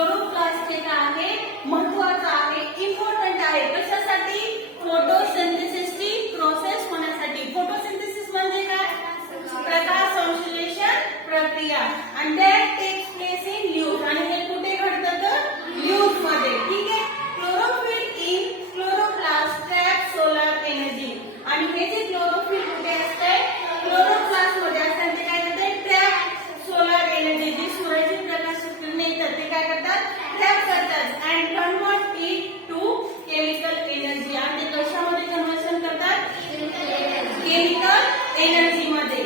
Chloroplast हे काय आहे, महत्त्वाचं आहे, इम्पॉर्टंट आहे. कशासाठी? फोटोसिंथेसिसची प्रोसेस होण्यासाठी. फोटोसिंथेसिस म्हणजे काय? प्रकाश संश्लेषण प्रक्रिया. आणि that takes place in leaves. आणि हे कुठे घडतं? तर ल्यूज मध्ये. ठीक आहे. Chlorophyll in chloroplast trap solar energy. आणि हे जे क्लोरोफिल कुठे असते? क्लोरोप्लास्ट मध्ये असते. ते काय करते? Trap solar energy. जी सूर्याची प्रकाश किरणे येतात ते काय करतात? ट्रॅप करतात. And convert it to chemical energy. आणि ते कशामध्ये कन्वर्शन करतात? केमिकल एनर्जी मध्ये.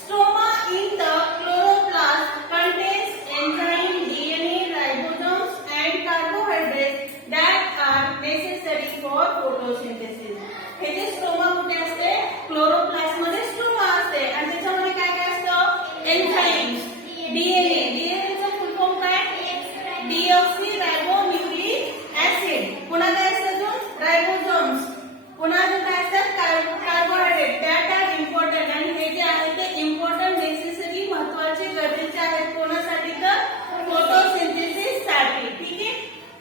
Stroma in the chloroplast contains enzyme, DNA, ribosomes and carbohydrates that are necessary for photosynthesis. हे जे स्ट्रोमा कुठे असते? क्लोरोप्लास्ट मध्ये स्ट्रोमा असते. आणि त्याच्यामध्ये काय काय असतं? Enzymes, DNA. डीएनए चा फुल फॉर्म काय? Deoxyribonucleic acid. पुन्हा काय असतं? अजून राइबोसोम्स. पुन्हा अजून काय असतात? कार्बोहायड्रेट. That are important. आणि हे जे आहे ते इम्पॉर्टंट, नेसेसरी, महत्त्वाचे, गरजेचे आहेत. कोणासाठी? तर फोटोसिंथेसिस साठी. ठीक आहे.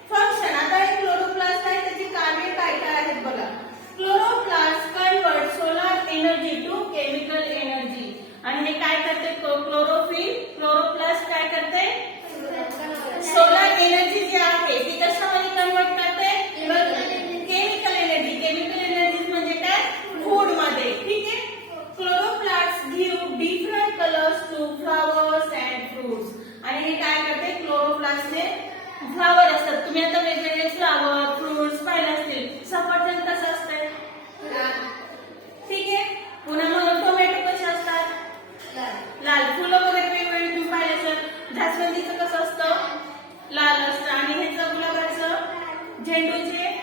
फंक्शन. आता हे क्लोरोप्लास्ट आहे, त्याची कार्य काय काय आहेत बघा. Chloroplast convert solar energy to chemical energy. आणि हे काय करते? क्लोरोफिल क्लोरोप्लास्ट काय करते? सोलर एनर्जी जी आहे ती कशामध्ये कन्वर्ट करते? Chemical energy. केमिकल एनर्जी म्हणजे काय? फूड मध्ये. ठीक आहे. Chloroplast give different colours to flowers and fruits. आणि हे काय करते? क्लोरोप्लास्टने फ्लॉवर असतात. तुम्ही आता वेगवेगळे फ्लॉवर फ्रुट्स पाहिले असतील. सफरचंद कसं असते? ठीक आहे. पुन्हा मग टोमॅटो कसे असतात? लाल. फुलं वगैरे वेगवेगळे तुम्ही पाहिले असेल. जास्वंदीचं कसं असतं? लाल असतं. आणि ह्याचं गुलाबाचं, झेंडूचे